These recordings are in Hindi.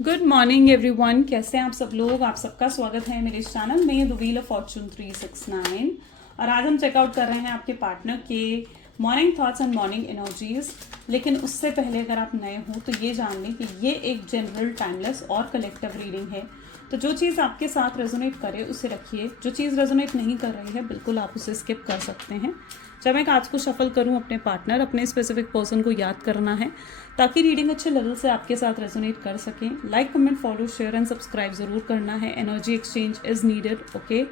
गुड मॉर्निंग एवरीवन, कैसे हैं आप सब लोग। आप सबका स्वागत है मेरे इस चैनल में द व्हील ऑफ फॉर्चून 369। और आज हम चेकआउट कर रहे हैं आपके पार्टनर के morning thoughts and morning energies. लेकिन उससे पहले अगर आप नए हो तो ये जान लें कि ये एक जनरल, टाइमलेस और कलेक्टिव रीडिंग है। तो जो चीज़ आपके साथ रेजोनेट करे उसे रखिए, जो चीज़ रेजोनेट नहीं कर रही है बिल्कुल आप उसे स्किप कर सकते हैं। जब मैं कार्ड्स को शफल करूं, अपने पार्टनर, अपने स्पेसिफिक पर्सन को याद करना है ताकि रीडिंग अच्छे लेवल से आपके साथ रेजोनेट कर सकें। Like, comment, follow, share and subscribe ज़रूर करना है। Energy exchange is needed. Okay,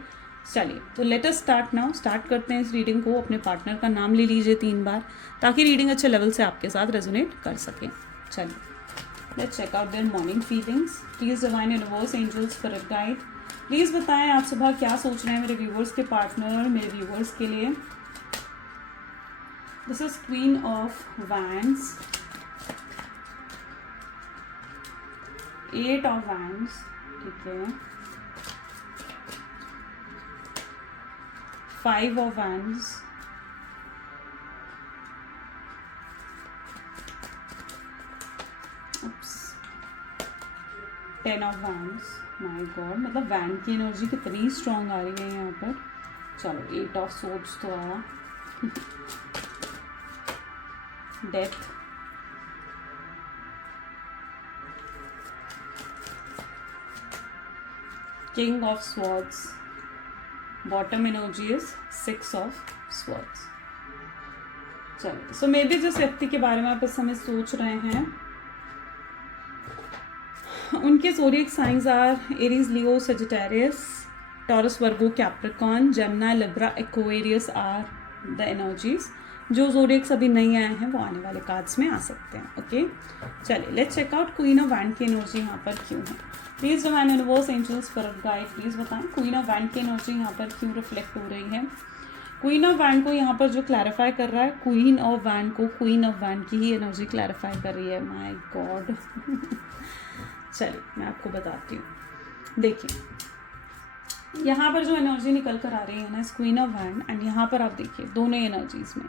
चलिए तो let us start now. Start करते हैं इस रीडिंग को। अपने पार्टनर का नाम ले लीजिए 3 बार ताकि रीडिंग अच्छे लेवल से आपके साथ रेजोनेट कर सकें। चलिए let's check out their morning feelings. Please divine universe, angels, spirit guide, please बताएं आप सुबह क्या सोच रहे हैं मेरे व्यूवर्स के पार्टनर, मेरे व्यूवर्स के लिए। This is Queen of Wands, 8 of Wands, ठीक है, 5 of Wands, oops, 10 of Wands। My God, मतलब वैंड की एनर्जी कितनी स्ट्रॉन्ग आ रही है यहाँ पर। चलो 8 of Swords तो आया। Death, king of swords, bottom energy is 6 of swords. चलिए, सो मे बी जिस व्यक्ति के बारे में आप इस समय सोच रहे हैं उनके zodiac signs are Aries, Leo, Sagittarius, Taurus, Virgo, Capricorn, Gemini, Libra, Aquarius are the energies. जो ज़ोडिएक्स अभी नहीं आए हैं वो आने वाले कार्ड्स में आ सकते हैं। ओके, चलिए let's check out queen of wand की एनर्जी यहाँ पर क्यों है। Please divine universe, angels, spirit guide, please बताएं क्वीन ऑफ वैंड की एनर्जी यहाँ पर क्यों रिफ्लेक्ट हो रही है। क्वीन ऑफ वैंड को यहाँ पर जो क्लैरिफाई कर रहा है, क्वीन ऑफ वैंड को क्वीन ऑफ वैंड की ही एनर्जी क्लैरिफाई कर रही है। माय गॉड चलिए मैं आपको बताती हूँ। देखिए यहाँ पर जो एनर्जी निकल कर आ रही है ना, इस क्वीन ऑफ वैंड एंड यहाँ पर आप देखिए दोनों एनर्जीज में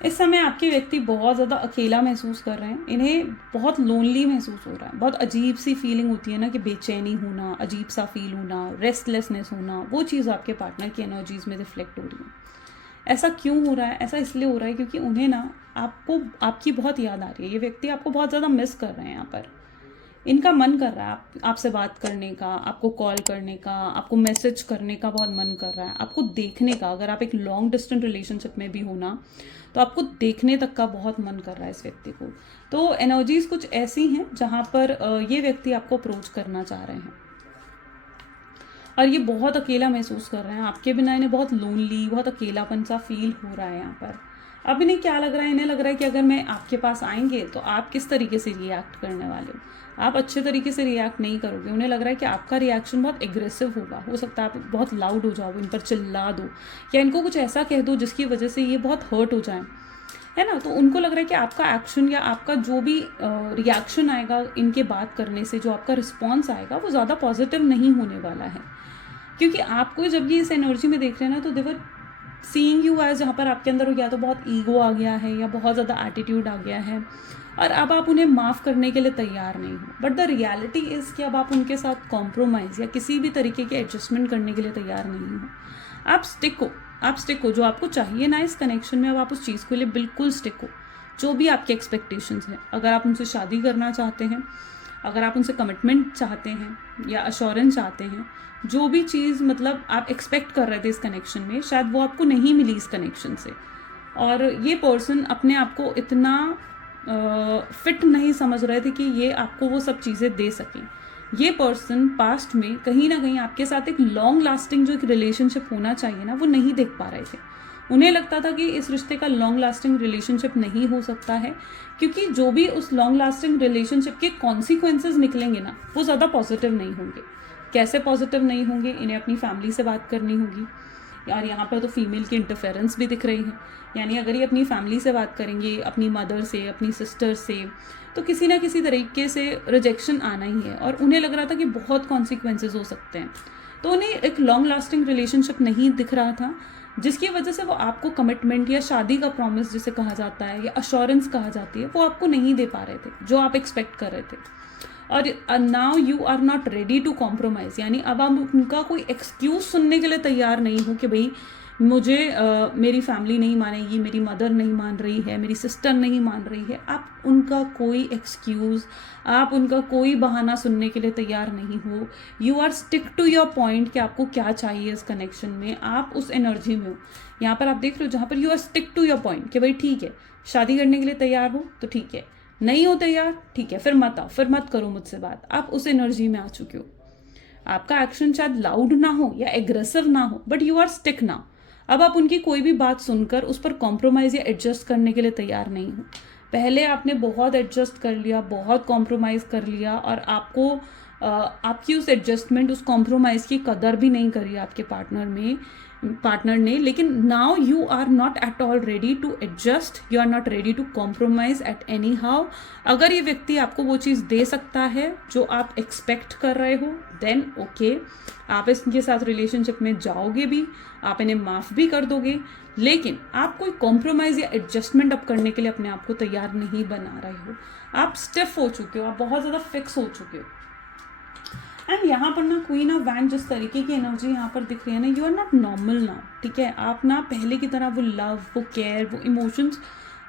इस समय आपके व्यक्ति बहुत ज़्यादा अकेला महसूस कर रहे हैं। इन्हें बहुत लोनली महसूस हो रहा है। बहुत अजीब सी फीलिंग होती है ना कि बेचैनी होना, अजीब सा फील होना, रेस्टलेसनेस होना, वो चीज़ आपके पार्टनर की एनर्जीज में रिफ्लेक्ट हो रही है। ऐसा क्यों हो रहा है? ऐसा इसलिए हो रहा है क्योंकि उन्हें ना आपको, आपकी बहुत याद आ रही है। ये व्यक्ति आपको बहुत ज़्यादा मिस कर रहे हैं। यहाँ पर इनका मन कर रहा है आपसे बात करने का, आपको कॉल करने का, आपको मैसेज करने का बहुत मन कर रहा है, आपको देखने का। अगर आप एक लॉन्ग डिस्टेंस रिलेशनशिप में भी हो ना तो आपको देखने तक का बहुत मन कर रहा है इस व्यक्ति को। तो एनर्जीज कुछ ऐसी हैं जहाँ पर ये व्यक्ति आपको अप्रोच करना चाह रहे हैं और ये बहुत अकेला महसूस कर रहे हैं। आपके बिना इन्हें बहुत लोनली, बहुत अकेलापन सा फील हो रहा है यहाँ पर। अब इन्हें क्या लग रहा है? इन्हें लग रहा है कि अगर मैं आपके पास आएंगे तो आप किस तरीके से रिएक्ट करने वाले हो। आप अच्छे तरीके से रिएक्ट नहीं करोगे। उन्हें लग रहा है कि आपका रिएक्शन बहुत एग्रेसिव होगा। हो सकता है आप बहुत लाउड हो जाओ, इन पर चिल्ला दो या इनको कुछ ऐसा कह दो जिसकी वजह से ये बहुत हर्ट हो जाए, है ना। तो उनको लग रहा है कि आपका एक्शन या आपका जो भी रिएक्शन आएगा इनके बात करने से, जो आपका रिस्पॉन्स आएगा वो ज़्यादा पॉजिटिव नहीं होने वाला है। क्योंकि आपको जब ये इस एनर्जी में देख रहे हैं ना तो देवर सीइंग यू एज, जहाँ पर आपके अंदर या तो बहुत ईगो आ गया है या बहुत ज़्यादा एटीट्यूड आ गया है और अब आप उन्हें माफ़ करने के लिए तैयार नहीं हो। बट द रियलिटी इज़ कि अब आप उनके साथ कॉम्प्रोमाइज़ या किसी भी तरीके के एडजस्टमेंट करने के लिए तैयार नहीं हो। आप स्टिक हो जो आपको चाहिए ना इस कनेक्शन में। अब आप उस चीज़ के लिए बिल्कुल स्टिक हो, जो भी आपके एक्सपेक्टेशंस हैं। अगर आप उनसे शादी करना चाहते हैं, अगर आप उनसे कमिटमेंट चाहते हैं या अश्योरेंस चाहते हैं, जो भी चीज़ मतलब आप एक्सपेक्ट कर रहे थे इस कनेक्शन में, शायद वो आपको नहीं मिली इस कनेक्शन से। और ये पर्सन अपने आप को इतना फिट नहीं समझ रहे थे कि ये आपको वो सब चीज़ें दे सकें। ये पर्सन पास्ट में कहीं ना कहीं आपके साथ एक लॉन्ग लास्टिंग जो एक रिलेशनशिप होना चाहिए ना, वो नहीं देख पा रहे थे। उन्हें लगता था कि इस रिश्ते का लॉन्ग लास्टिंग रिलेशनशिप नहीं हो सकता है क्योंकि जो भी उस लॉन्ग लास्टिंग रिलेशनशिप के कॉन्सिक्वेंसेस निकलेंगे ना वो ज़्यादा पॉजिटिव नहीं होंगे। कैसे पॉजिटिव नहीं होंगे? इन्हें अपनी फैमिली से बात करनी होगी। और यहाँ पर तो फीमेल की इंटरफेरेंस भी दिख रही है। यानी अगर ये अपनी फैमिली से बात करेंगे, अपनी मदर से, अपनी सिस्टर से, तो किसी ना किसी तरीके से रिजेक्शन आना ही है। और उन्हें लग रहा था कि बहुत कॉन्सिक्वेंसेस हो सकते हैं। तो उन्हें एक लॉन्ग लास्टिंग रिलेशनशिप नहीं दिख रहा था, जिसकी वजह से वो आपको कमिटमेंट या शादी का प्रॉमिस जिसे कहा जाता है या अश्योरेंस कहा जाती है, वो आपको नहीं दे पा रहे थे जो आप एक्सपेक्ट कर रहे थे। और now you are not ready to compromise, यानी अब आप उनका कोई एक्सक्यूज़ सुनने के लिए तैयार नहीं हो कि भाई मुझे मेरी फैमिली नहीं मानेगी, मेरी मदर नहीं मान रही है, मेरी सिस्टर नहीं मान रही है। आप उनका कोई एक्सक्यूज़, आप उनका कोई बहाना सुनने के लिए तैयार नहीं हो। You are stick to your point कि आपको क्या चाहिए इस कनेक्शन में, आप उस एनर्जी में हो। यहाँ पर आप देख रहे हो जहाँ पर you are stick to your point कि भाई ठीक है, शादी करने के लिए तैयार हो तो ठीक है, नहीं हो तैयार ठीक है, फिर मत आओ, फिर मत करो मुझसे बात। आप उस एनर्जी में आ चुके हो। आपका एक्शन शायद लाउड ना हो या एग्रेसिव ना हो, but you are stick now. अब आप उनकी कोई भी बात सुनकर उस पर कॉम्प्रोमाइज़ या एडजस्ट करने के लिए तैयार नहीं हो। पहले आपने बहुत एडजस्ट कर लिया, बहुत कॉम्प्रोमाइज़ कर लिया, और आपको आपकी उस एडजस्टमेंट, उस कॉम्प्रोमाइज़ की कदर भी नहीं करी आपके पार्टनर ने। लेकिन now you are not at all ready to adjust, you are not ready to compromise at any how. अगर ये व्यक्ति आपको वो चीज़ दे सकता है जो आप एक्सपेक्ट कर रहे हो, देन ओके, आप इसके साथ रिलेशनशिप में जाओगे भी, आप इन्हें माफ़ भी कर दोगे। लेकिन आप कोई कॉम्प्रोमाइज़ या एडजस्टमेंट अप करने के लिए अपने आप को तैयार नहीं बना रहे हो। आप स्टिफ हो चुके हो, आप बहुत ज़्यादा फिक्स हो चुके हो। एंड यहाँ पर ना क्वीन ऑफ वैंड जिस तरीके की एनर्जी यहाँ पर दिख रही है ना, you are not normal now, ठीक है। आप ना पहले की तरह वो लव, वो केयर, वो इमोशंस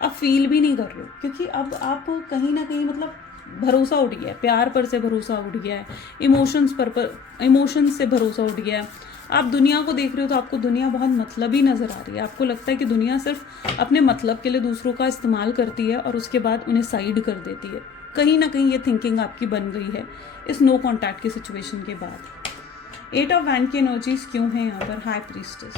आप फील भी नहीं कर रहे हो, क्योंकि अब आप कहीं ना कहीं मतलब भरोसा उठ गया है, प्यार पर से भरोसा उठ गया है, इमोशंस से भरोसा उठ गया है। आप दुनिया को देख रहे हो तो आपको दुनिया बहुत मतलबी नज़र आ रही है। आपको लगता है कि दुनिया सिर्फ अपने मतलब के लिए दूसरों का इस्तेमाल करती है और उसके बाद उन्हें साइड कर देती है। कहीं ना कहीं ये थिंकिंग आपकी बन गई है इस नो कॉन्टैक्ट की सिचुएशन के बाद। 8 ऑफ वैंड की एनर्जीज क्यों है यहाँ पर? High priestess.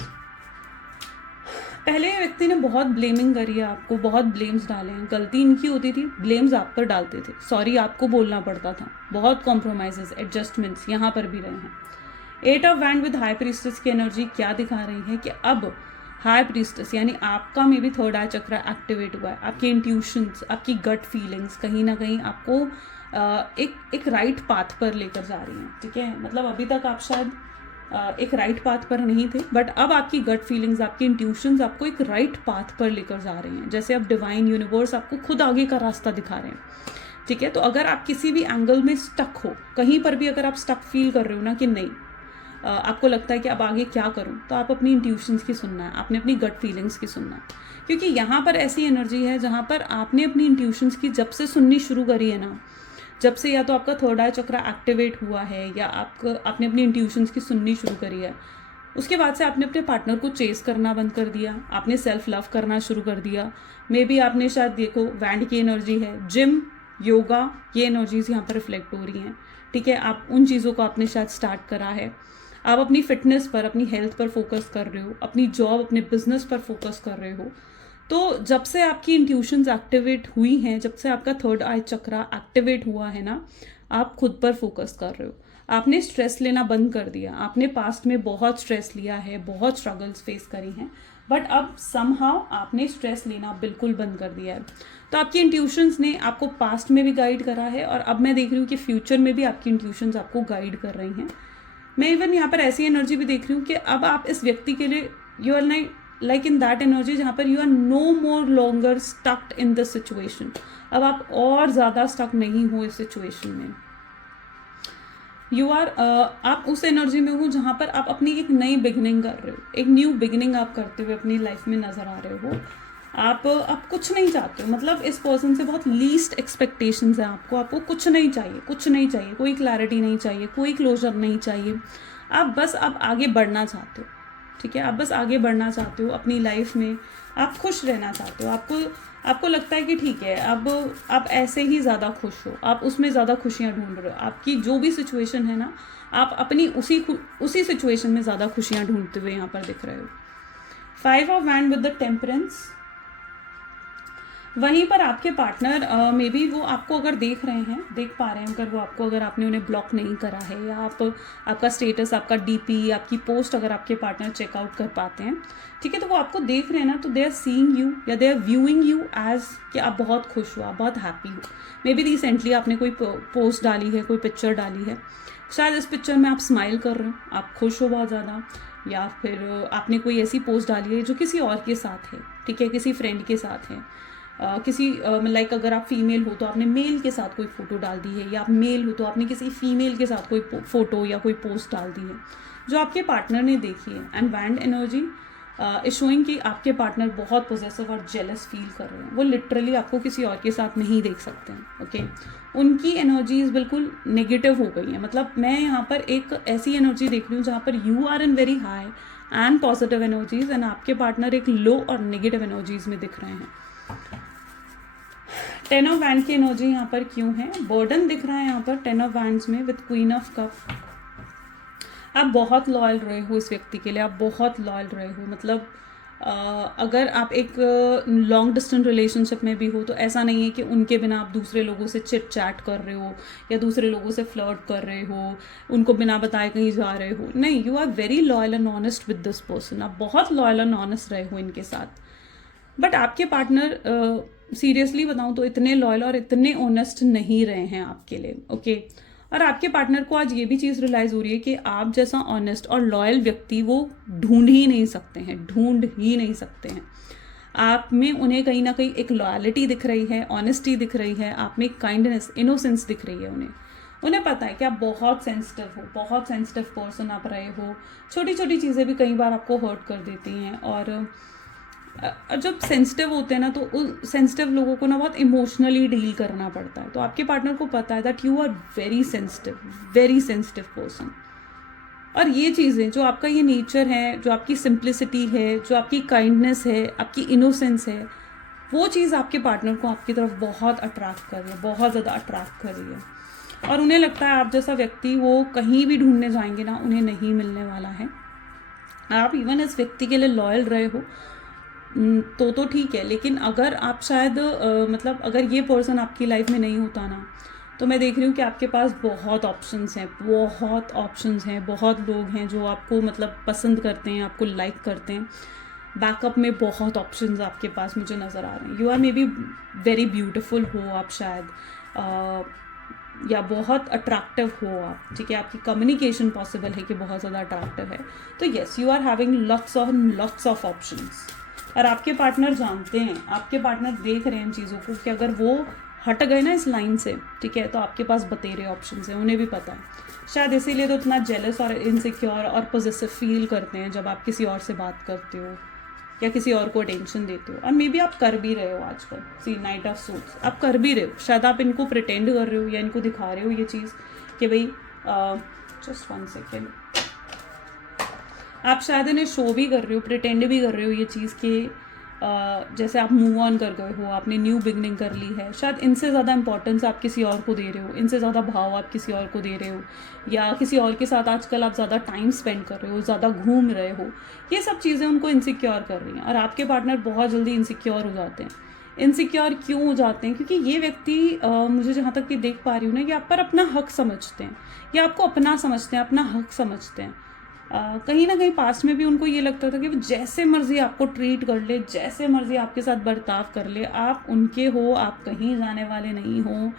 पहले व्यक्ति ने बहुत ब्लेमिंग करी है आपको, बहुत ब्लेम्स डाले हैं। गलती इनकी होती थी, ब्लेम्स आप पर डालते थे, सॉरी आपको बोलना पड़ता था। बहुत कॉम्प्रोमाइजेस, एडजस्टमेंट्स यहाँ पर भी रहे हैं। 8 of wand with high priestess की एनर्जी क्या दिखा रही है कि अब हाई प्रीस्टेस यानी आपका may be third I chakra activate हुआ है। आपके इंट्यूशंस, आपकी गट फीलिंग्स कहीं ना कहीं आपको एक राइट पाथ पर लेकर जा रही हैं, ठीक है। मतलब अभी तक आप शायद एक राइट पाथ पर नहीं थे, बट अब आपकी गट फीलिंग्स, आपकी इंट्यूशंस आपको एक राइट पाथ पर लेकर जा रही हैं। जैसे अब डिवाइन यूनिवर्स आपको खुद आगे का रास्ता दिखा रहे हैं, ठीक है। तो अगर आप किसी भी एंगल में स्टक हो, कहीं पर भी अगर आप स्टक फील कर रहे हो ना कि नहीं, आपको लगता है कि अब आगे क्या करूं, तो आप अपनी इंट्यूशंस की सुनना है, आपने अपनी गट फीलिंग्स की सुनना है। क्योंकि यहाँ पर ऐसी एनर्जी है जहाँ पर आपने अपनी इंट्यूशंस की जब से सुननी शुरू करी है ना, जब से या तो आपका थर्ड आई चक्रा एक्टिवेट हुआ है या आपने अपनी इंट्यूशंस की सुननी शुरू करी है, उसके बाद से आपने अपने पार्टनर को चेस करना बंद कर दिया, आपने सेल्फ लव करना शुरू कर दिया। मे बी आपने शायद, देखो वैंड की एनर्जी है, जिम, योगा, ये एनर्जीज यहाँ पर रिफ्लेक्ट हो रही हैं, ठीक है। आप उन चीज़ों को आपने शायद स्टार्ट करा है। आप अपनी फिटनेस पर, अपनी हेल्थ पर फोकस कर रहे हो, अपनी जॉब, अपने बिजनेस पर फोकस कर रहे हो। तो जब से आपकी इंट्यूशंस एक्टिवेट हुई हैं, जब से आपका थर्ड आई चक्रा एक्टिवेट हुआ है ना, आप खुद पर फोकस कर रहे हो। आपने स्ट्रेस लेना बंद कर दिया। आपने पास्ट में बहुत स्ट्रेस लिया है, बहुत स्ट्रगल्स फेस करी हैं, बट अब समहाउ आपने स्ट्रेस लेना बिल्कुल बंद कर दिया है। तो आपकी इंट्यूशंस ने आपको पास्ट में भी गाइड करा है, और अब मैं देख रही हूँ कि फ्यूचर में भी आपकी इंट्यूशंस आपको गाइड कर रही हैं। मैं इवन यहाँ पर ऐसी एनर्जी भी देख रही हूँ कि अब आप इस व्यक्ति के लिए, you are like in that energy जहाँ पर you are no more longer stucked in this situation. अब आप और ज़्यादा स्टक नहीं हो इस सिचुएशन में। यू आर आप उस एनर्जी में हो जहाँ पर आप अपनी एक नई बिगनिंग कर रहे हो, एक न्यू बिगनिंग आप करते हुए अपनी लाइफ में नज़र आ रहे हो। आप कुछ नहीं चाहते हो, मतलब इस पर्सन से बहुत लीस्ट एक्सपेक्टेशंस हैं आपको कुछ नहीं चाहिए, कुछ नहीं चाहिए, कोई क्लैरिटी नहीं चाहिए, कोई क्लोजर नहीं चाहिए। आप बस अब आगे बढ़ना चाहते हो, ठीक है। आप बस आगे बढ़ना चाहते हो अपनी लाइफ में, आप खुश रहना चाहते हो। आपको लगता है कि ठीक है, अब आप ऐसे ही ज़्यादा खुश हो, आप उसमें ज़्यादा खुशियाँ ढूंढ रहे हो। आपकी जो भी सिचुएशन है ना, आप अपनी उसी सिचुएशन में ज़्यादा खुशियाँ ढूंढते हुए यहाँ पर दिख रहे हो। 5 of wand with the temperance. वहीं पर आपके पार्टनर मे बी वो आपको अगर देख पा रहे हैं, अगर आपने उन्हें ब्लॉक नहीं करा है, या आपका स्टेटस, आपका डीपी, आपकी पोस्ट अगर आपके पार्टनर चेकआउट कर पाते हैं, ठीक है, तो वो आपको देख रहे हैं ना, तो दे आर सीइंग यू या they are viewing you as कि आप बहुत खुश हो, आप बहुत हैप्पी हो। मे बी रिसेंटली आपने कोई पोस्ट डाली है, कोई पिक्चर डाली है, शायद इस पिक्चर में आप स्माइल कर रहे हो, आप खुश हो बहुत ज़्यादा, या फिर आपने कोई ऐसी पोस्ट डाली है जो किसी और के साथ है, ठीक है, किसी फ्रेंड के साथ है, किसी लाइक अगर आप फीमेल हो तो आपने मेल के साथ कोई फ़ोटो डाल दी है, या आप मेल हो तो आपने किसी फीमेल के साथ कोई फ़ोटो या कोई पोस्ट डाल दी है जो आपके पार्टनर ने देखी है। And wand energy is showing कि आपके पार्टनर बहुत पॉजेसिव और जेलस फील कर रहे हैं, वो लिटरली आपको किसी और के साथ नहीं देख सकते हैं। ओके, उनकी एनर्जीज बिल्कुल नेगेटिव हो गई हैं। मतलब मैं यहाँ पर एक ऐसी एनर्जी देख रही हूँ जहाँ पर you are in very high and positive energies, and आपके पार्टनर एक लो और नेगेटिव एनर्जीज में दिख रहे हैं। 10 ऑफ वैंड की एनर्जी यहाँ पर क्यों है? बर्डन दिख रहा है यहाँ पर 10 ऑफ वैंड्स में विद क्वीन ऑफ कप। आप बहुत लॉयल रहे हो इस व्यक्ति के लिए, आप बहुत लॉयल रहे हो। मतलब अगर आप एक लॉन्ग डिस्टेंस रिलेशनशिप में भी हो तो ऐसा नहीं है कि उनके बिना आप दूसरे लोगों से चिट चैट कर रहे हो या दूसरे लोगों से फ्लर्ट कर रहे हो, उनको बिना बताए कहीं जा रहे हो। नहीं, you are very loyal and honest with this person. आप बहुत लॉयल एंड ऑनेस्ट रहे हो इनके साथ। बट आपके पार्टनर सीरियसली बताऊं तो इतने लॉयल और इतने ऑनेस्ट नहीं रहे हैं आपके लिए। ओके, और आपके पार्टनर को आज ये भी चीज़ रियलाइज़ हो रही है कि आप जैसा ऑनेस्ट और लॉयल व्यक्ति वो ढूंढ ही नहीं सकते हैं। आप में उन्हें कहीं ना कहीं एक लॉयलिटी दिख रही है, ऑनेस्टी दिख रही है, आप में काइंडनेस, इनोसेंस दिख रही है। उन्हें पता है कि आप बहुत सेंसिटिव हो, बहुत सेंसिटिव पर्सन आप रहे हो। छोटी छोटी चीज़ें भी कई बार आपको हर्ट कर देती हैं, और जब सेंसिटिव होते हैं ना तो उन सेंसिटिव लोगों को ना बहुत इमोशनली डील करना पड़ता है। तो आपके पार्टनर को पता है that you are very sensitive person. और ये चीज़ें जो आपका ये नेचर है, जो आपकी सिंप्लिसिटी है, जो आपकी काइंडनेस है, आपकी इनोसेंस है, वो चीज़ आपके पार्टनर को आपकी तरफ बहुत अट्रैक्ट कर रही है, बहुत ज़्यादा अट्रैक्ट कर रही है। और उन्हें लगता है आप जैसा व्यक्ति वो कहीं भी ढूंढने जाएंगे ना उन्हें नहीं मिलने वाला है। आप इवन इस व्यक्ति के लिए लॉयल रहे हो तो ठीक है, लेकिन अगर आप शायद मतलब अगर ये पर्सन आपकी लाइफ में नहीं होता ना तो मैं देख रही हूँ कि आपके पास बहुत ऑप्शंस हैं, बहुत लोग हैं जो आपको मतलब पसंद करते हैं, आपको लाइक करते हैं। बैकअप में बहुत ऑप्शंस आपके पास मुझे नज़र आ रहे हैं। You are maybe very beautiful हो आप शायद, या बहुत अट्रैक्टिव हो आप, ठीक है, आपकी कम्युनिकेशन पॉसिबल है कि बहुत ज़्यादा अट्रैक्टिव है। तो yes, you are having lots of options. और आपके पार्टनर जानते हैं, आपके पार्टनर देख रहे हैं इन चीज़ों को कि अगर वो हट गए ना इस लाइन से, ठीक है, तो आपके पास बतेरे ऑप्शंस हैं। उन्हें भी पता है, शायद इसीलिए तो इतना जेलस और इनसिक्योर और पॉजेसिव फील करते हैं जब आप किसी और से बात करते हो या किसी और को अटेंशन देते हो। और मे बी आप कर भी रहे हो आजकल। सी, नाइट ऑफ सूट्स आप कर भी रहे हो, शायद आप इनको प्रिटेंड कर रहे हो या इनको दिखा रहे हो ये चीज़ कि भाई जस्ट 1 सेकेंड, आप शायद इन्हें शो भी कर रहे हो, प्रिटेंड भी कर रहे हो ये चीज़ कि जैसे आप मूव ऑन कर गए हो, आपने न्यू बिगनिंग कर ली है। शायद इनसे ज़्यादा इंपॉर्टेंस आप किसी और को दे रहे हो, इनसे ज़्यादा भाव आप किसी और को दे रहे हो, या किसी और के साथ आजकल आप ज़्यादा टाइम स्पेंड कर रहे हो, ज़्यादा घूम रहे हो। ये सब चीज़ें उनको इनसिक्योर कर रही हैं। और आपके पार्टनर बहुत जल्दी इनसिक्योर हो जाते हैं। इनसिक्योर क्यों हो जाते हैं? क्योंकि ये व्यक्ति मुझे जहाँ तक कि देख पा रही हूँ ना, ये आप पर अपना हक समझते हैं, या आपको अपना समझते हैं, अपना हक समझते हैं। कहीं ना कहीं पास्ट में भी उनको ये लगता था कि वो जैसे मर्जी आपको ट्रीट कर ले, जैसे मर्जी आपके साथ बर्ताव कर ले, आप उनके हो, आप कहीं जाने वाले नहीं हो।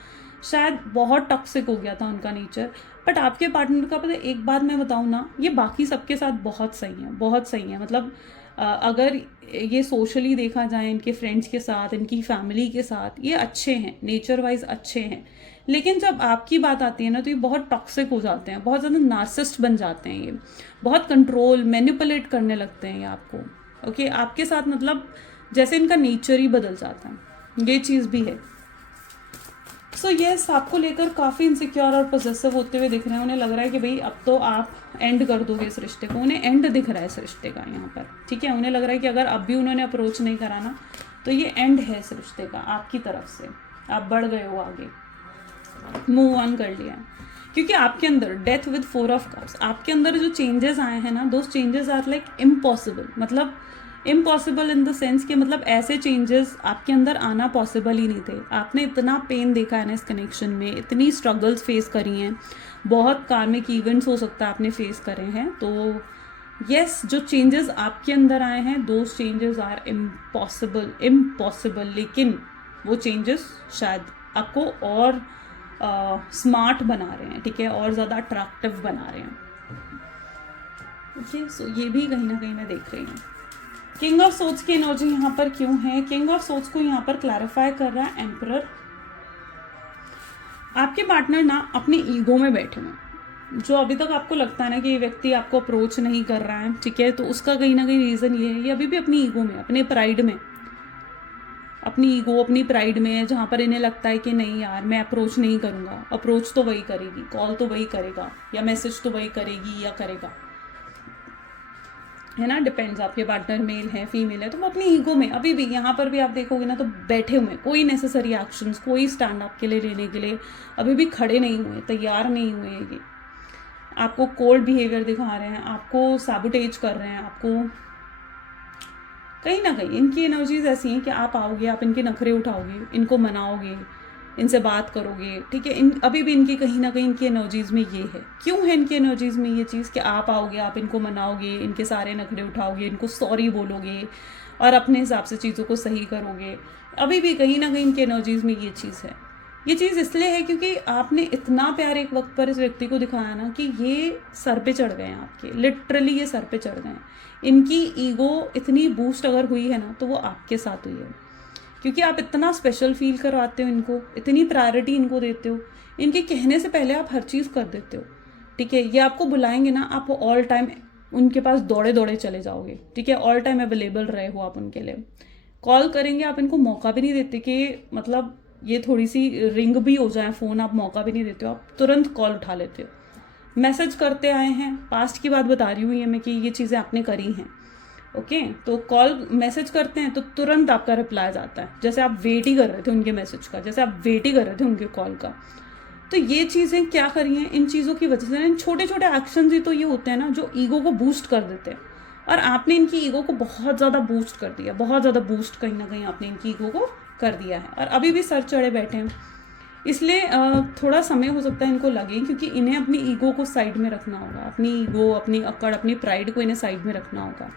शायद बहुत टॉक्सिक हो गया था उनका नेचर। बट आपके पार्टनर का पता है, एक बात मैं बताऊँ ना, ये बाकी सबके साथ बहुत सही है। मतलब अगर ये सोशली देखा जाए, इनके फ्रेंड्स के साथ, इनकी फैमिली के साथ ये अच्छे हैं, नेचर वाइज अच्छे हैं। लेकिन जब आपकी बात आती है ना तो ये बहुत टॉक्सिक हो जाते हैं, बहुत ज़्यादा नार्सिस्ट बन जाते हैं। ये बहुत कंट्रोल, मैनिपुलेट करने लगते हैं ये आपको। ओके, आपके साथ मतलब जैसे इनका नेचर ही बदल जाता है, ये चीज़ भी है। सो येस, आपको लेकर काफ़ी इनसिक्योर और पॉसेसिव होते हुए दिख रहे हैं। उन्हें लग रहा है कि भाई अब तो आप एंड कर दोगे इस रिश्ते को। उन्हें एंड दिख रहा है इस रिश्ते का यहाँ पर, ठीक है। उन्हें लग रहा है कि अगर अब भी उन्होंने अप्रोच नहीं करा ना तो ये एंड है इस रिश्ते का आपकी तरफ से। आप बढ़ गए हो आगे, मूव ऑन कर लिया। क्योंकि आपके अंदर डेथ विद 4 ऑफ कप्स, आपके अंदर जो चेंजेस आए हैं ना, दोस चेंजेस आर लाइक इम्पॉसिबल। मतलब इम्पॉसिबल इन द सेंस कि मतलब ऐसे चेंजेस आपके अंदर आना पॉसिबल ही नहीं थे। आपने इतना पेन देखा है ना इस कनेक्शन में, इतनी स्ट्रगल्स फेस करी हैं, बहुत कार्मिक इवेंट्स हो सकता है आपने फेस करे हैं। तो यस, जो चेंजेस आपके अंदर आए हैं, दोस चेंजेस आर इम्पॉसिबल। लेकिन वो चेंजेस शायद आपको और स्मार्ट बना रहे हैं, ठीक है, और ज़्यादा अट्रैक्टिव बना रहे हैं। ओके, सो ये भी कहीं ना कहीं मैं देख रही हूँ। किंग ऑफ सोर्ड्स की एनर्जी यहाँ पर क्यों है? किंग ऑफ सोर्ड्स को यहाँ पर क्लैरिफाई कर रहा है एम्परर। आपके पार्टनर ना अपनी ईगो में बैठे हुए, जो अभी तक आपको लगता है ना कि ये व्यक्ति आपको अप्रोच नहीं कर रहा है, ठीक है, तो उसका कहीं ना कहीं रीज़न ये है, ये अभी भी अपनी ईगो में, अपने प्राइड में, अपनी ईगो अपनी प्राइड में है, जहाँ पर इन्हें लगता है कि नहीं यार मैं अप्रोच नहीं करूँगा, अप्रोच तो वही करेगी, कॉल तो वही करेगा, या मैसेज तो वही करेगी या करेगा, है ना, डिपेंड्स आपके पार्टनर मेल है फीमेल है, तो वो अपनी ईगो में अभी भी, यहाँ पर भी आप देखोगे ना तो बैठे हुए, कोई नेसेसरी एक्शंस, कोई स्टैंड आपके लिए लेने के लिए अभी भी खड़े नहीं हुए, तैयार नहीं हुए ये, आपको कोल्ड बिहेवियर दिखा रहे हैं, आपको सैबोटेज कर रहे हैं, आपको कहीं ना कहीं इनकी एनर्जीज ऐसी हैं कि आप आओगे, आप इनके नखरे उठाओगे, इनको मनाओगे, इनसे बात करोगे, ठीक है, अभी भी इनकी कहीं ना कहीं इनकी एनर्जीज में ये है। क्यों है इनकी एनर्जीज में ये चीज़ कि आप आओगे, आप इनको मनाओगे, इनके सारे नखरे उठाओगे, इनको सॉरी बोलोगे और अपने हिसाब से चीज़ों को सही करोगे, अभी भी कहीं ना कहीं इनकी एनर्जीज में ये चीज़ है। ये चीज़ इसलिए है क्योंकि आपने इतना प्यार एक वक्त पर इस व्यक्ति को दिखाया ना कि ये सर पे चढ़ गए हैं आपके, लिटरली ये सर पे चढ़ गए हैं। इनकी ईगो इतनी बूस्ट अगर हुई है ना तो वो आपके साथ हुई है, क्योंकि आप इतना स्पेशल फील करवाते हो इनको, इतनी प्रायोरिटी इनको देते हो, इनके कहने से पहले आप हर चीज़ कर देते हो, ठीक है। ये आपको बुलाएंगे ना, आप ऑल टाइम उनके पास दौड़े दौड़े चले जाओगे, ठीक है, ऑल टाइम अवेलेबल रहे हो आप उनके लिए। कॉल करेंगे, आप इनको मौका भी नहीं देते कि मतलब ये थोड़ी सी रिंग भी हो जाए फ़ोन, आप मौका भी नहीं देते हो, आप तुरंत कॉल उठा लेते हो। मैसेज करते आए हैं, पास्ट की बात बता रही हूँ ये मैं कि ये चीज़ें आपने करी हैं, ओके। तो कॉल मैसेज करते हैं तो तुरंत आपका रिप्लाई जाता है, जैसे आप वेट ही कर रहे थे उनके मैसेज का, जैसे आप वेट ही कर रहे थे उनके कॉल का। तो ये चीज़ें क्या करी हैं, इन चीज़ों की वजह से, इन छोटे छोटे एक्शंस ही तो ये होते हैं ना जो ईगो को बूस्ट कर देते हैं, और आपने इनकी ईगो को बहुत ज़्यादा बूस्ट कर दिया, बहुत ज़्यादा बूस्ट कहीं ना कहीं आपने इनकी ईगो को कर दिया है, और अभी भी सर चढ़े बैठे हैं। इसलिए थोड़ा समय हो सकता है इनको लगे, क्योंकि इन्हें अपनी ईगो को साइड में रखना होगा, अपनी ईगो, अपनी अकड़, अपनी प्राइड को इन्हें साइड में रखना होगा।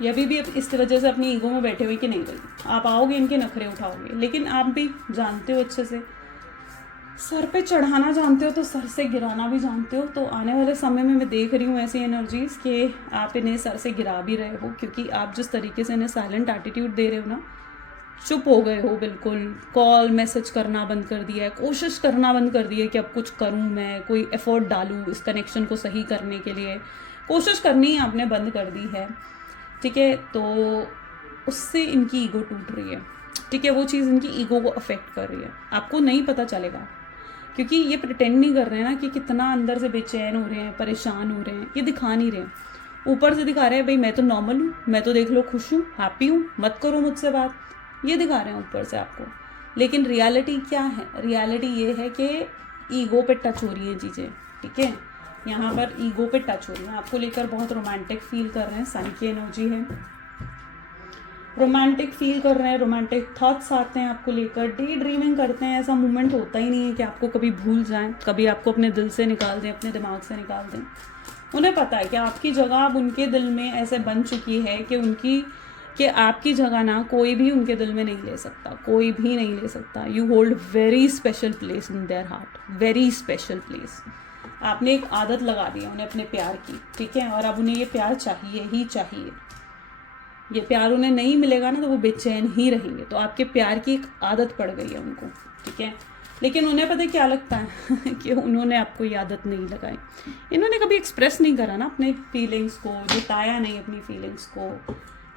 ये अभी भी इस वजह से अपनी ईगो में बैठे हुए कि नहीं भाई आप आओगे, इनके नखरे उठाओगे, लेकिन आप भी जानते हो अच्छे से, सर पे चढ़ाना जानते हो तो सर से गिराना भी जानते हो। तो आने वाले समय में मैं देख रही हूँ ऐसी एनर्जीज कि आप इन्हें सर से गिरा भी रहे हो, क्योंकि आप जिस तरीके से इन्हें साइलेंट एटीट्यूड दे रहे हो ना, चुप हो गए हो बिल्कुल, कॉल मैसेज करना बंद कर दिया है, कोशिश करना बंद कर दिया है कि अब कुछ करूं मैं, कोई एफर्ट डालूं इस कनेक्शन को सही करने के लिए, कोशिश करनी आपने बंद कर दी है, ठीक है। तो उससे इनकी ईगो टूट रही है, ठीक है, वो चीज़ इनकी ईगो को अफेक्ट कर रही है, आपको नहीं पता चलेगा, क्योंकि ये प्रिटेंड नहीं कर रहे हैं ना कि कितना अंदर से बेचैन हो रहे हैं, परेशान हो रहे हैं, ये दिखा नहीं रहे हैं। ऊपर से दिखा रहे हैं भाई मैं तो नॉर्मल हूँ, मैं तो देख लो खुश हूँ, हैप्पी हूँ, मत करो मुझसे बात, ये दिखा रहे हैं ऊपर से आपको। लेकिन रियलिटी क्या है? रियलिटी ये है कि ईगो पे टच हो रही है चीज़ें, ठीक है, यहाँ पर ईगो पे टच हो रही है, आपको लेकर बहुत रोमांटिक फील कर रहे हैं, सन की एनर्जी है, रोमांटिक फील कर रहे हैं, रोमांटिक थॉट्स आते हैं आपको लेकर, डे ड्रीमिंग करते हैं। ऐसा मोमेंट होता ही नहीं है कि आपको कभी भूल जाएं, कभी आपको अपने दिल से निकाल दें, अपने दिमाग से निकाल दें। उन्हें पता है कि आपकी जगह अब उनके दिल में ऐसे बन चुकी है कि आपकी जगह ना कोई भी उनके दिल में नहीं ले सकता, कोई भी नहीं ले सकता। You hold very special place in their heart, very special place. आपने एक आदत लगा दी है उन्हें अपने प्यार की, ठीक है, और अब उन्हें ये प्यार चाहिए ही चाहिए। ये प्यार उन्हें नहीं मिलेगा ना तो वो बेचैन ही रहेंगे। तो आपके प्यार की एक आदत पड़ गई है उनको, ठीक है। लेकिन उन्हें पता है क्या लगता है कि उन्होंने आपको ये आदत नहीं लगाई, इन्होंने कभी एक्सप्रेस नहीं करा ना अपने फीलिंग्स को, जताया नहीं अपनी फीलिंग्स को,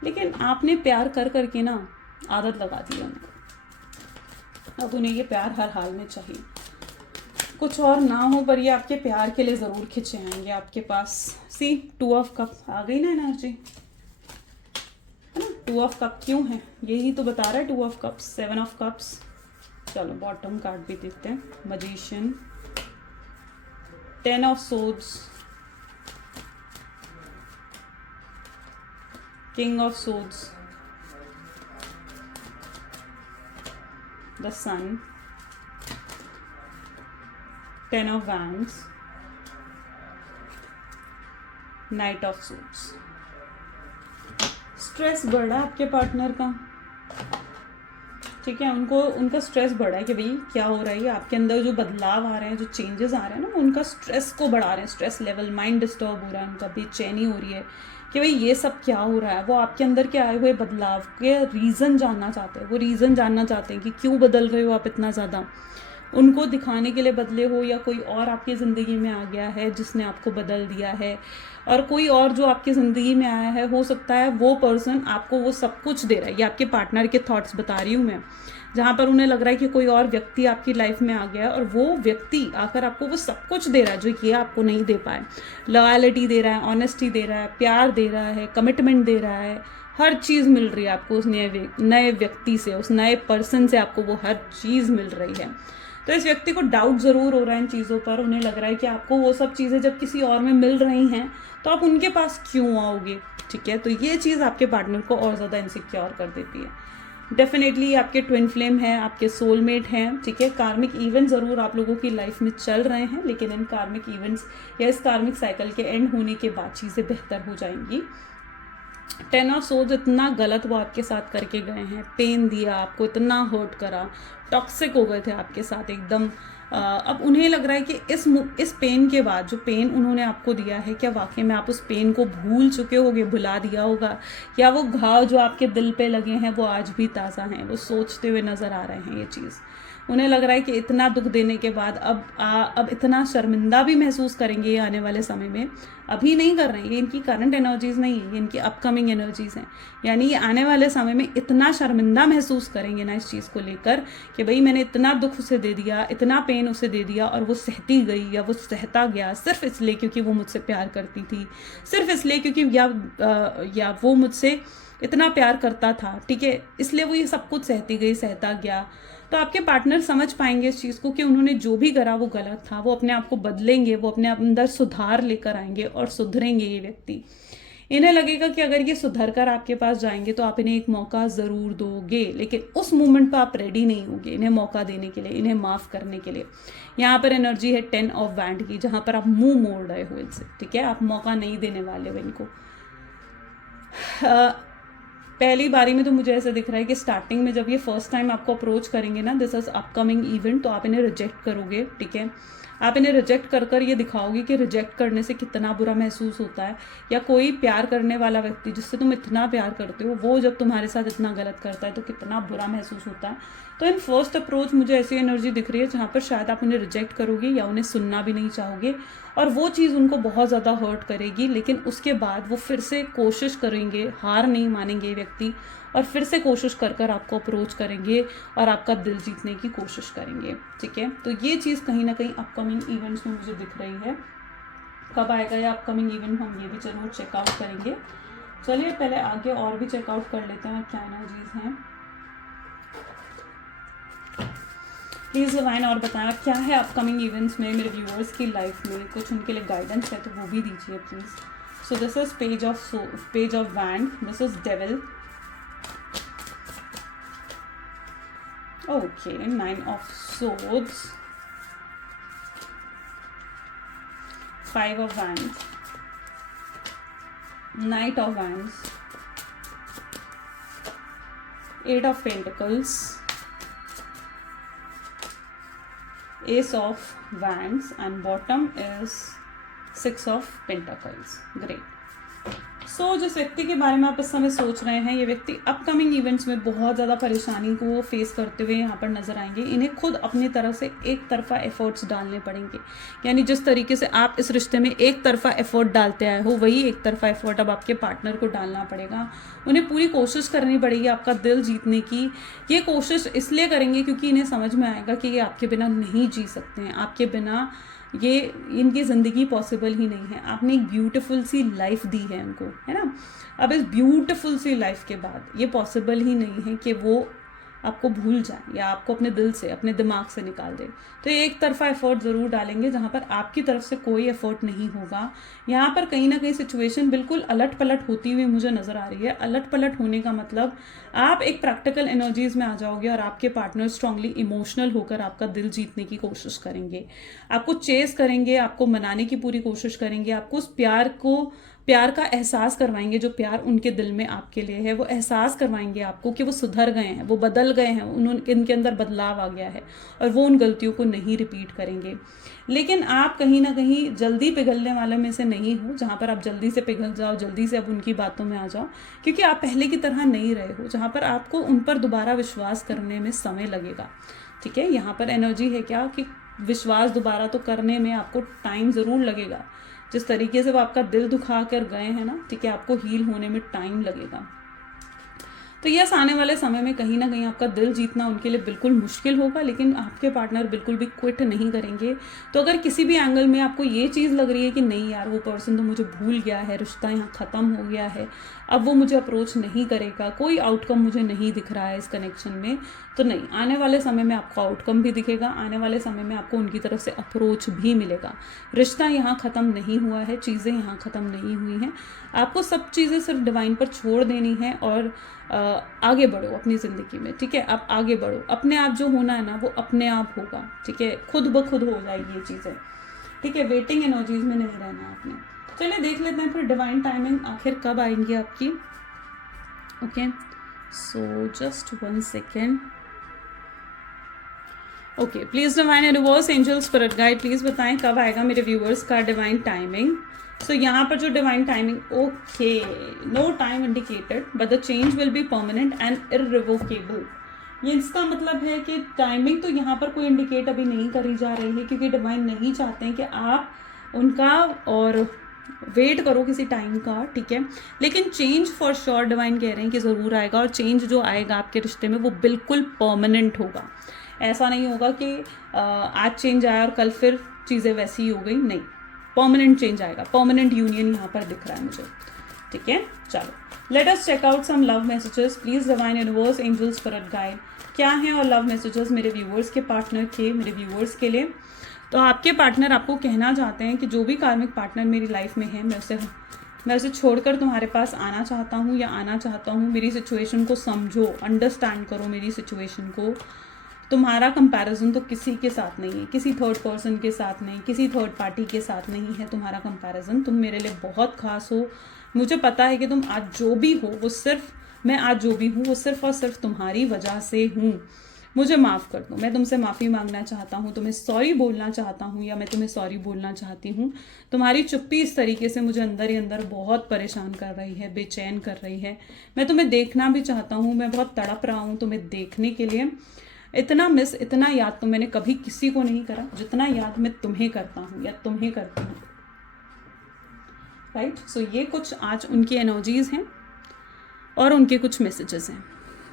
लेकिन आपने प्यार कर करके ना आदत लगा दी है उनको। अब उन्हें ये प्यार हर हाल में चाहिए, कुछ और ना हो पर ये आपके प्यार के लिए ज़रूर खिंचे आएंगे आपके पास। सी 2 ऑफ कप आ गई ना एनर्जी, है ना। 2 ऑफ कप क्यों है, यही तो बता रहा है 2 ऑफ कप्स, 7 ऑफ कप्स। चलो बॉटम कार्ड भी देखते हैं, magician, 10 of swords, king of swords, the sun, 10 of wands, knight of swords. Stress बढ़ा आपके पार्टनर का, ठीक है, उनका स्ट्रेस बढ़ा है कि भाई क्या हो रहा है, आपके अंदर जो बदलाव आ रहे हैं, जो चेंजेस आ रहे हैं ना, उनका स्ट्रेस को बढ़ा रहे हैं, स्ट्रेस लेवल, माइंड डिस्टर्ब हो रहा है उनका, बेचैनी हो रही है कि भाई ये सब क्या हो रहा है। वो आपके अंदर के आए हुए बदलाव के रीज़न जानना चाहते हैं, वो रीज़न जानना चाहते हैं कि क्यों बदल रहे हो आप इतना ज़्यादा। उनको दिखाने के लिए बदले हो, या कोई और आपकी ज़िंदगी में आ गया है जिसने आपको बदल दिया है। और कोई और जो आपकी ज़िंदगी में आया है, हो सकता है वो पर्सन आपको वो सब कुछ दे रहा है। ये आपके पार्टनर के थॉट्स बता रही हूँ मैं, जहाँ पर उन्हें लग रहा है कि कोई और व्यक्ति आपकी लाइफ में आ गया है और वो व्यक्ति आकर आपको वो सब कुछ दे रहा है जो ये आपको नहीं दे पाए। लॉयल्टी दे रहा है, ऑनेस्टी दे रहा है, प्यार दे रहा है, कमिटमेंट दे रहा है, हर चीज़ मिल रही है आपको उस नए व्यक्ति से, उस नए पर्सन से आपको वो हर चीज़ मिल रही है। तो इस व्यक्ति को डाउट ज़रूर हो रहा है इन चीज़ों पर। उन्हें लग रहा है कि आपको वो सब चीज़ें जब किसी और में मिल रही हैं तो आप उनके पास क्यों आओगे। ठीक है, तो ये चीज़ आपके पार्टनर को और ज़्यादा इनसिक्योर कर देती है। डेफिनेटली आपके ट्विन फ्लेम हैं, आपके सोलमेट हैं। ठीक है, कार्मिक इवेंट ज़रूर आप लोगों की लाइफ में चल रहे हैं, लेकिन इन कार्मिक इवेंट्स या इस कार्मिक साइकिल के एंड होने के बाद चीज़ें बेहतर हो जाएंगी। 10 ऑफ सोर्ड्स, इतना गलत वो आपके साथ करके गए हैं, पेन दिया आपको, इतना हर्ट करा, टॉक्सिक हो गए थे आपके साथ एकदम। अब उन्हें लग रहा है कि इस पेन के बाद जो पेन उन्होंने आपको दिया है, क्या वाकई में आप उस पेन को भूल चुके होगे, भुला दिया होगा, या वो घाव जो आपके दिल पे लगे हैं वो आज भी ताज़ा हैं। वो सोचते हुए नज़र आ रहे हैं ये चीज़। उन्हें लग रहा है कि इतना दुख देने के बाद अब इतना शर्मिंदा भी महसूस करेंगे ये आने वाले समय में। अभी नहीं कर रहे हैं, ये इनकी करंट एनर्जीज नहीं है, ये इनकी अपकमिंग एनर्जीज हैं। यानी ये आने वाले समय में इतना शर्मिंदा महसूस करेंगे ना इस चीज़ को लेकर कि भाई मैंने इतना दुख उसे दे दिया, इतना पेन उसे दे दिया, और वो सहती गई या वो सहता गया सिर्फ इसलिए क्योंकि वो मुझसे प्यार करती थी, सिर्फ इसलिए क्योंकि या वो मुझसे इतना प्यार करता था। ठीक है, इसलिए वो ये सब कुछ सहती गई, सहता गया। तो आपके पार्टनर समझ पाएंगे इस चीज़ को कि उन्होंने जो भी करा वो गलत था। वो अपने आप को बदलेंगे, वो अपने अंदर सुधार लेकर आएंगे और सुधरेंगे ये व्यक्ति। इन्हें लगेगा कि अगर ये सुधर कर आपके पास जाएंगे तो आप इन्हें एक मौका ज़रूर दोगे, लेकिन उस मोमेंट पर आप रेडी नहीं होंगे इन्हें मौका देने के लिए, इन्हें माफ़ करने के लिए। यहाँ पर एनर्जी है 10 ऑफ वैंड की, जहाँ पर आप मुंह मोड़ रहे हो इनसे। ठीक है, आप मौका नहीं देने वाले हो इनको। पहली बारी में तो मुझे ऐसा दिख रहा है कि स्टार्टिंग में जब ये फर्स्ट टाइम आपको अप्रोच करेंगे ना, दिस इज अपकमिंग इवेंट, तो आप इन्हें रिजेक्ट करोगे। ठीक है, आप इन्हें रिजेक्ट कर कर ये दिखाओगे कि रिजेक्ट करने से कितना बुरा महसूस होता है, या कोई प्यार करने वाला व्यक्ति जिससे तुम इतना प्यार करते हो वो जब तुम्हारे साथ इतना गलत करता है तो कितना बुरा महसूस होता है। तो इन फर्स्ट अप्रोच मुझे ऐसी एनर्जी दिख रही है जहाँ पर शायद आप उन्हें रिजेक्ट करोगे या उन्हें सुनना भी नहीं चाहोगे, और वो चीज़ उनको बहुत ज़्यादा हर्ट करेगी। लेकिन उसके बाद वो फिर से कोशिश करेंगे, हार नहीं मानेंगे व्यक्ति, और फिर से कोशिश कर कर आपको अप्रोच करेंगे और आपका दिल जीतने की कोशिश करेंगे। ठीक है, तो ये चीज़ कहीं ना कहीं अपकमिंग इवेंट्स में मुझे दिख रही है। कब आएगा ये अपकमिंग इवेंट हम ये भी जरूर चेकआउट करेंगे। चलिए पहले आगे और भी चेकआउट कर लेते हैं क्या एनर्जीज हैं। प्लीज़ डिवाइन और बताया क्या है अपकमिंग इवेंट्स में मेरे व्यूअर्स की लाइफ में, कुछ उनके लिए गाइडेंस है तो वो भी दीजिए please. So this is page of wand, this is devil, okay, 9 of swords, 5 of wands, knight of wands, 8 of pentacles, Ace of Wands, and bottom is 6 of Pentacles. Great. सो जिस व्यक्ति के बारे में आप इस समय सोच रहे हैं, ये व्यक्ति अपकमिंग इवेंट्स में बहुत ज़्यादा परेशानी को फेस करते हुए यहाँ पर नजर आएंगे। इन्हें खुद अपनी तरफ से एक तरफा एफर्ट्स डालने पड़ेंगे। यानी जिस तरीके से आप इस रिश्ते में एक तरफा एफर्ट डालते आए हो, वही एक तरफा एफर्ट अब आपके पार्टनर को डालना पड़ेगा। उन्हें पूरी कोशिश करनी पड़ेगी आपका दिल जीतने की। ये कोशिश इसलिए करेंगे क्योंकि इन्हें समझ में आएगा कि ये आपके बिना नहीं जी सकते हैं, आपके बिना ये इनकी ज़िंदगी पॉसिबल ही नहीं है। आपने एक ब्यूटीफुल सी लाइफ दी है उनको, है ना। अब इस ब्यूटीफुल सी लाइफ के बाद ये पॉसिबल ही नहीं है कि वो आपको भूल जाए या आपको अपने दिल से, अपने दिमाग से निकाल दे। तो ये एक तरफा एफर्ट ज़रूर डालेंगे जहाँ पर आपकी तरफ से कोई एफर्ट नहीं होगा। यहाँ पर कहीं ना कहीं सिचुएशन बिल्कुल अलट पलट होती हुई मुझे नज़र आ रही है। अलट पलट होने का मतलब आप एक प्रैक्टिकल एनर्जीज में आ जाओगे और आपके पार्टनर स्ट्रांगली इमोशनल होकर आपका दिल जीतने की कोशिश करेंगे, आपको चेस करेंगे, आपको मनाने की पूरी कोशिश करेंगे, आपको उस प्यार को प्यार का एहसास करवाएंगे, जो प्यार उनके दिल में आपके लिए है वो एहसास करवाएंगे आपको कि वो सुधर गए हैं, वो बदल गए हैं, इनके अंदर बदलाव आ गया है और वो उन गलतियों को नहीं रिपीट करेंगे। लेकिन आप कहीं ना कहीं जल्दी पिघलने वाले में से नहीं हो, जहाँ पर आप जल्दी से पिघल जाओ, जल्दी से अब उनकी बातों में आ जाओ, क्योंकि आप पहले की तरह नहीं रहे हो, जहाँ पर आपको उन पर दोबारा विश्वास करने में समय लगेगा। ठीक है, यहाँ पर एनर्जी है क्या कि विश्वास दोबारा तो करने में आपको टाइम ज़रूर लगेगा। जिस तरीके से वो आपका दिल दुखा कर गए हैं ना, ठीक है, आपको हील होने में टाइम लगेगा। तो यस, आने वाले समय में कहीं ना कहीं आपका दिल जीतना उनके लिए बिल्कुल मुश्किल होगा, लेकिन आपके पार्टनर बिल्कुल भी क्विट नहीं करेंगे। तो अगर किसी भी एंगल में आपको ये चीज़ लग रही है कि नहीं यार, वो पर्सन तो मुझे भूल गया है, रिश्ता यहाँ ख़त्म हो गया है, अब वो मुझे अप्रोच नहीं करेगा, कोई आउटकम मुझे नहीं दिख रहा है इस कनेक्शन में, तो नहीं, आने वाले समय में आपको आउटकम भी दिखेगा, आने वाले समय में आपको उनकी तरफ से अप्रोच भी मिलेगा। रिश्ता यहाँ ख़त्म नहीं हुआ है, चीज़ें यहाँ ख़त्म नहीं हुई हैं, आपको सब चीज़ें सिर्फ डिवाइन पर छोड़ देनी है और आगे बढ़ो अपनी ज़िंदगी में। ठीक है, आप आगे बढ़ो, अपने आप जो होना है ना वो अपने आप होगा। ठीक है, खुद ब खुद हो जाएगी ये चीज़ें। ठीक है, वेटिंग एनर्जीज में नहीं रहना है आपने। चलिए देख लेते हैं फिर डिवाइन टाइमिंग आखिर कब आएंगी आपकी। Okay, so just 1 second. Okay, please divine universe, angel, spirit guide, please बताएं कब आएगा मेरे व्यूअर्स का डिवाइन टाइमिंग। सो यहाँ पर जो divine timing, okay, no time indicated but the change will be permanent and irrevocable. ये इसका मतलब है कि टाइमिंग तो यहाँ पर कोई इंडिकेट अभी नहीं करी जा रही है, क्योंकि डिवाइन नहीं चाहते हैं कि आप उनका और वेट करो किसी टाइम का। ठीक है, लेकिन चेंज फॉर श्योर डिवाइन कह रहे हैं कि ज़रूर आएगा, और चेंज जो आएगा आपके रिश्ते में वो बिल्कुल परमानेंट होगा। ऐसा नहीं होगा कि आज चेंज आया और कल फिर चीज़ें वैसी ही हो गई, नहीं, परमानेंट चेंज आएगा, परमानेंट यूनियन यहाँ पर दिख रहा है मुझे। ठीक है, चलो let us check out some love messages. Please divine universe, angel, spirit guide, क्या है और लव मैसेजेस मेरे व्यूअर्स के पार्टनर के, मेरे व्यूअर्स के लिए। तो आपके पार्टनर आपको कहना चाहते हैं कि जो भी कार्मिक पार्टनर मेरी लाइफ में है, मैं उसे छोड़कर तुम्हारे पास आना चाहता हूँ या आना चाहता हूँ। मेरी सिचुएशन को समझो, अंडरस्टैंड करो मेरी सिचुएशन को। तुम्हारा कंपैरिजन तो किसी के साथ नहीं है, किसी थर्ड पर्सन के साथ नहीं, किसी थर्ड पार्टी के साथ नहीं है तुम्हारा कंपैरिजन। तुम मेरे लिए बहुत खास हो। मुझे पता है कि तुम आज जो भी हो वो सिर्फ, मैं आज जो भी हूँ वो सिर्फ और सिर्फ तुम्हारी वजह से हूँ। मुझे माफ़ कर दो, मैं तुमसे माफ़ी मांगना चाहता हूँ, तुम्हें सॉरी बोलना चाहता हूँ, या मैं तुम्हें सॉरी बोलना चाहती हूँ। तुम्हारी चुप्पी इस तरीके से मुझे अंदर ही अंदर बहुत परेशान कर रही है, बेचैन कर रही है। मैं तुम्हें देखना भी चाहता हूँ, मैं बहुत तड़प रहा हूँ तुम्हें देखने के लिए। इतना मिस, इतना याद तो मैंने कभी किसी को नहीं करा जितना याद मैं तुम्हें करता हूँ या तुम्हें करती हूँ। राइट, सो ये कुछ आज उनकी एनर्जीज हैं और उनके कुछ मैसेजेस हैं।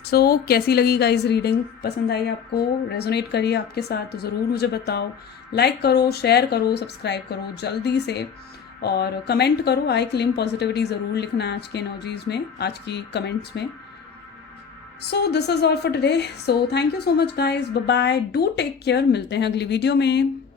सो कैसी लगी गाइस रीडिंग, पसंद आई आपको, रेजोनेट करिए आपके साथ तो ज़रूर मुझे बताओ। लाइक करो, शेयर करो, सब्सक्राइब करो जल्दी से, और कमेंट करो। आई क्लेम पॉजिटिविटी ज़रूर लिखना आज की एनर्जीज में, आज की कमेंट्स में। So this is all for today. So thank you so much guys. Bye bye. Do take care. मिलते हैं अगली वीडियो में।